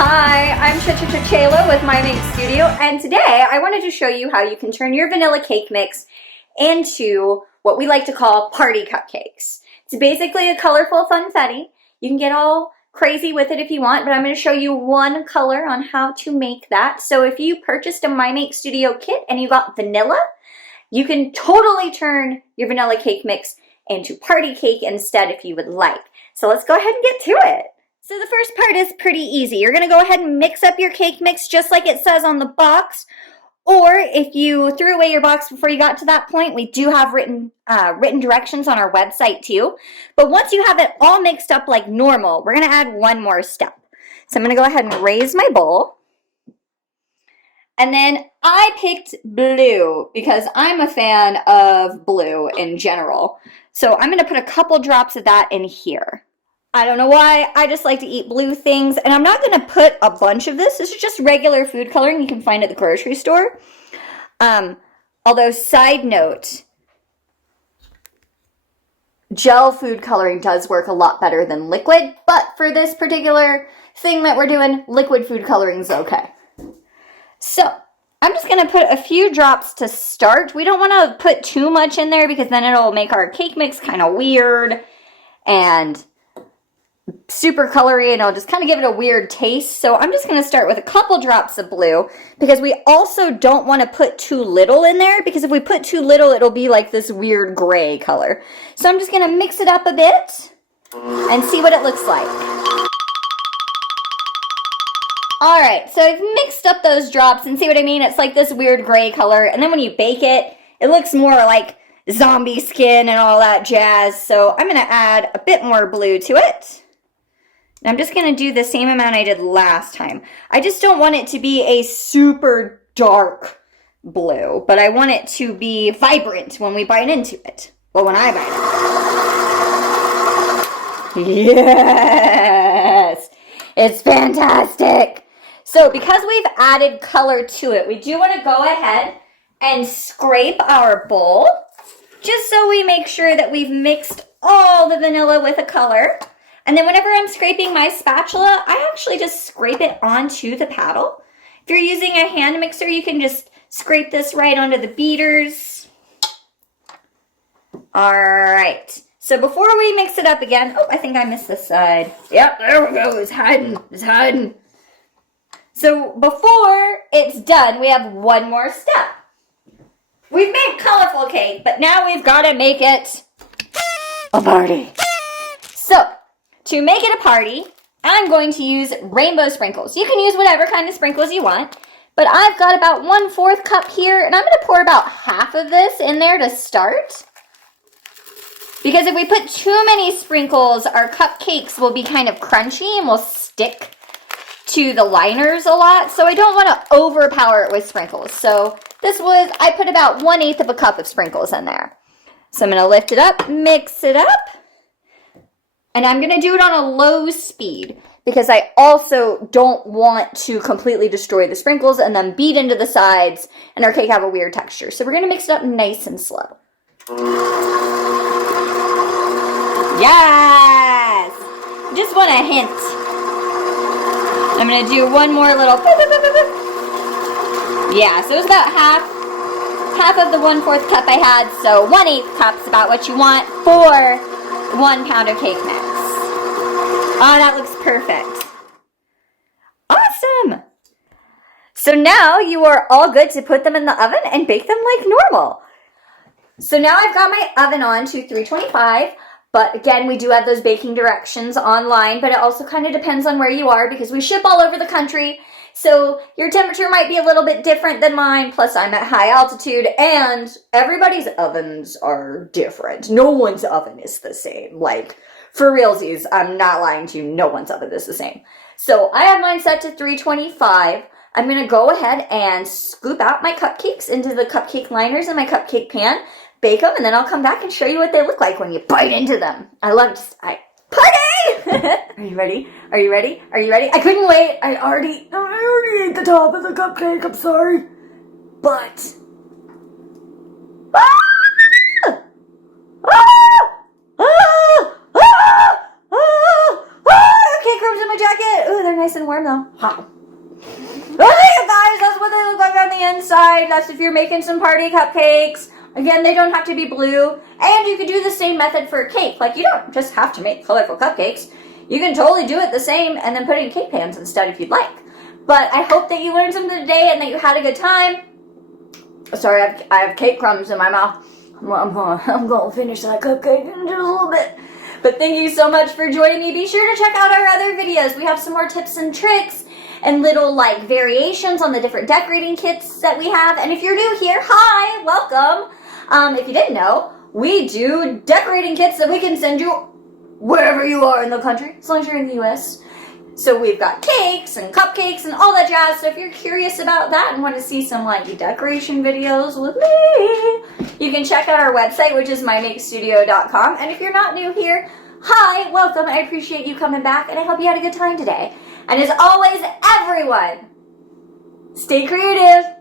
Hi, I'm Chef Chayla with My Make Studio, and today I wanted to show you how you can turn your vanilla cake mix into what we like to call party cupcakes. It's basically a colorful funfetti. You can get all crazy with it if you want, but I'm going to show you one color on how to make that. So if you purchased a My Make Studio kit and you got vanilla, you can totally turn your vanilla cake mix into party cake instead if you would like. So let's go ahead and get to it. So the first part is pretty easy. You're going to go ahead and mix up your cake mix just like it says on the box. Or if you threw away your box before you got to that point, we do have written directions on our website too. But once you have it all mixed up like normal, we're going to add one more step. So I'm going to go ahead and raise my bowl. And then I picked blue because I'm a fan of blue in general. So I'm going to put a couple drops of that in here. I don't know why, I just like to eat blue things, and I'm not going to put a bunch of this. This is just regular food coloring you can find at the grocery store. Although, side note, gel food coloring does work a lot better than liquid, but for this particular thing that we're doing, liquid food coloring is okay. So, I'm just going to put a few drops to start. We don't want to put too much in there because then it'll make our cake mix kind of weird and super colory, and I'll just kind of give it a weird taste. So I'm just going to start with a couple drops of blue because we also don't want to put too little in there, because if we put too little, it'll be like this weird gray color. So I'm just going to mix it up a bit and see what it looks like. All right, so I've mixed up those drops and see what I mean? It's like this weird gray color, and then when you bake it, it looks more like zombie skin and all that jazz. So I'm going to add a bit more blue to it. I'm just going to do the same amount I did last time. I just don't want it to be a super dark blue, but I want it to be vibrant when we bite into it. Well, when I bite into it. Yes! It's fantastic! So because we've added color to it, we do want to go ahead and scrape our bowl, just so we make sure that we've mixed all the vanilla with a color. And then whenever I'm scraping my spatula, I actually just scrape it onto the paddle. If you're using a hand mixer, you can just scrape this right onto the beaters. All right. So before we mix it up again, oh, I think I missed this side. Yep, there we go. It's hiding. It's hiding. So before it's done, we have one more step. We've made colorful cake, but now we've got to make it a party. So to make it a party, I'm going to use rainbow sprinkles. You can use whatever kind of sprinkles you want, but I've got about 1/4 cup here, and I'm going to pour about half of this in there to start. Because if we put too many sprinkles, our cupcakes will be kind of crunchy and will stick to the liners a lot, so I don't want to overpower it with sprinkles. So I put about 1/8 of a cup of sprinkles in there. So I'm going to lift it up, mix it up. And I'm going to do it on a low speed because I also don't want to completely destroy the sprinkles and then beat into the sides and our cake have a weird texture. So we're going to mix it up nice and slow. Yes! Just want a hint. I'm going to do one more little... Yeah, so it was about half of the 1/4 cup I had. So 1/8 cup's about what you want for 1 pound of cake mix. Oh, that looks perfect. Awesome. So now you are all good to put them in the oven and bake them like normal. So now I've got my oven on to 325. But again, we do have those baking directions online, but it also kind of depends on where you are because we ship all over the country. So your temperature might be a little bit different than mine, plus I'm at high altitude, and everybody's ovens are different. No one's oven is the same. Like, for realsies, I'm not lying to you, no one's oven is the same. So I have mine set to 325. I'm going to go ahead and scoop out my cupcakes into the cupcake liners in my cupcake pan, bake them, and then I'll come back and show you what they look like when you bite into them. I love it. Party! Are you ready? Are you ready? Are you ready? I couldn't wait. I already ate the top of the cupcake. I'm sorry. But... Ah! Ah! Ah! Ah! Ah! Ah! Cake crumbs in my jacket. Ooh, they're nice nice and warm though. Huh. Okay, you guys, that's what they look like on the inside. That's if you're making some party cupcakes. Again, they don't have to be blue. And you could do the same method for a cake. Like, you don't just have to make colorful cupcakes. You can totally do it the same and then put it in cake pans instead if you'd like. But I hope that you learned something today and that you had a good time. Sorry, I have cake crumbs in my mouth. I'm going to finish that cupcake in just a little bit. But thank you so much for joining me. Be sure to check out our other videos. We have some more tips and tricks and little like variations on the different decorating kits that we have. And if you're new here, hi, welcome. If you didn't know, we do decorating kits that we can send you wherever you are in the country, as long as you're in the US. So we've got cakes and cupcakes and all that jazz. So if you're curious about that and want to see some like decoration videos with me, you can check out our website, which is mymakestudio.com. And if you're not new here, hi, welcome. I appreciate you coming back and I hope you had a good time today. And as always, everyone, stay creative.